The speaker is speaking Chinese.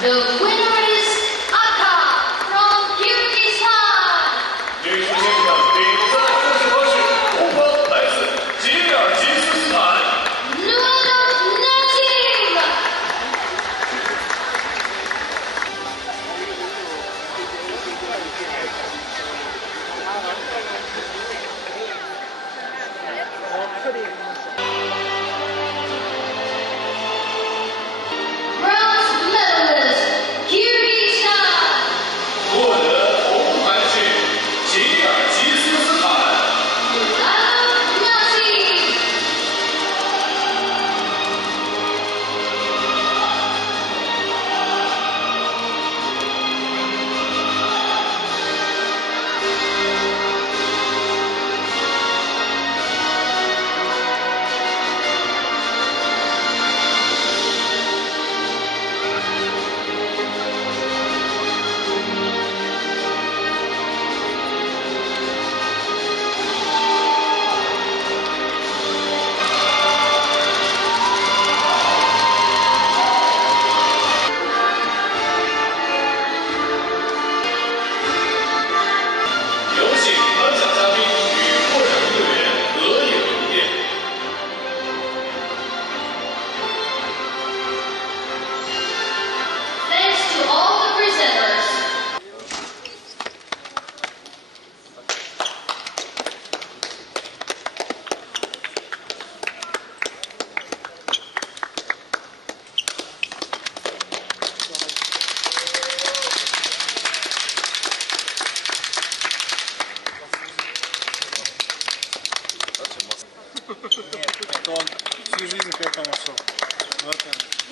The winner is Aka from Kyrgyzstan. 女出现的比赛正式方式，红方来自吉尔吉斯斯坦。Nurul Najib. 这里。 Bronze medalist, Kyrgyzstan. 获得红牌的是吉尔吉斯斯坦。 Nurul Najib. 有请颁奖嘉宾与获奖运动员合影留念。 Thanks to all the presenters. Нет, это он всю жизнь к этому шел. Вот он.